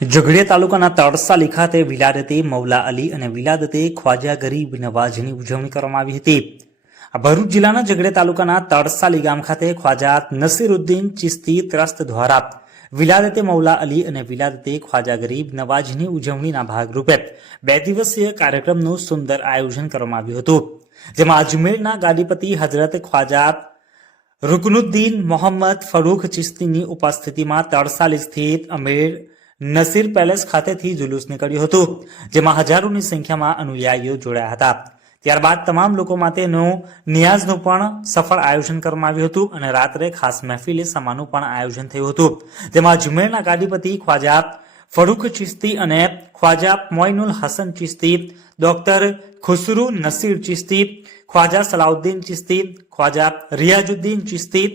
ઝઘડિયા તાલુકાના તળસાલી ખાતે વિલાદતે મૌલા અલી અને વિલાદતે ખ્વાજા ગરીબ નવાઝની ઉજવણી કરવામાં આવી હતી। ભરૂચ જિલ્લાના ઝઘડિયા તાલુકાના તળસાલી ગામ ખાતે ખ્વાજા નસીરુદ્દીન ચિશ્તી ટ્રસ્ટ દ્વારા વિલાદતે મૌલા અલી અને વિલાદતે ખ્વાજા ગરીબ નવાઝની ઉજવણીના ભાગરૂપે 2 દિવસીય કાર્યક્રમનું સુંદર આયોજન કરવામાં આવ્યું હતું, જેમાં અજમેરના ગાદીપતિ હજરત ખ્વાજા रुकनुद्दीन मोहम्मद फरूख चिश्तीनी उपस्थितिमां तड़साली स्थित अमीर नसीर पैलेस खातेथी जुलूस निकळ्युं हतुं, जेमां हजारोनी संख्यामां अनुयायीओ जोડાયા હતા। ત્યારબાદ તમામ લોકો માટેનું નિયાઝનું પણ સફળ આયોજન કરવામાં આવ્યું હતું અને રાત્રે ખાસ મહેફિલે સમાનું પણ આયોજન થયું હતું, જેમાં અજમેરના ગાદીપતિ ખ્વાજા ફરૂખ ચિશ્તી અને ખ્વાજા મોઇનુલ હસન ચિશ્તી, ડોક્ટર ખુસરુ નસીર ચિશ્તી, ખ્વાજા સલાઉદ્દીન ચિશ્તી, ખ્વાજા રિયાजुद्दीन ચિશ્તી,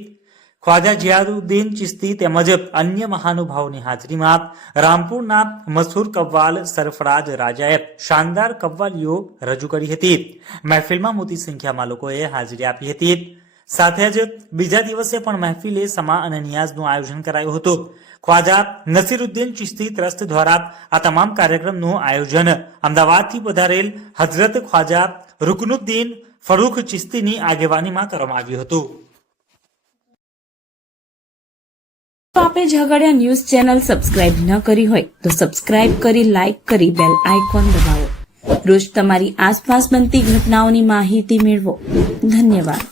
ખ્વાજા જિયાદુદ્દીન ચિશ્તી તેમજ અન્ય મહાનુભાવોની હાજરીમાં રામપુરના મશહૂર કવ્વાલ સરફરાજ રાજાએ શાનદાર કવ્વાલીઓ રજૂ કરી હતી। મહેફિલમાં મોટી સંખ્યામાં લોકોએ હાજરી આપી હતી। સાથે જ બીજા દિવસે પણ મહેફિલે સમા અને નિયાઝનું આયોજન કરાયું હતું। ખ્વાજા નસીરુદ્દીન ચિશ્તી ટ્રસ્ટ દ્વારા આ તમામ કાર્યક્રમનું આયોજન અમદાવાદથી પધારેલ હજરત ખ્વાજા रुकनुद्दीन फरूख चिश्तीनी આગેવાનીમાં કરવામાં આવ્યું હતું। તો આપે ઝઘડિયા ન્યૂઝ ચેનલ સબસ્ક્રાઇબ ન કરી હોય તો સબસ્ક્રાઇબ કરી, લાઇક કરી, બેલ આઇકોન દબાવો। રોજ તમારી આસપાસ બનતી ઘટનાઓની માહિતી મેળવો। ધન્યવાદ।